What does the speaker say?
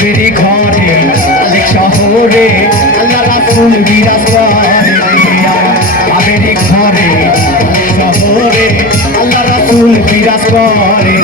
আবেরি ঘরে আলেক শহরে আল্লাহ রাসূল বিরাজ করে আবেরি ঘরে শহরে আল্লাহ রাসূল বিরাজ করে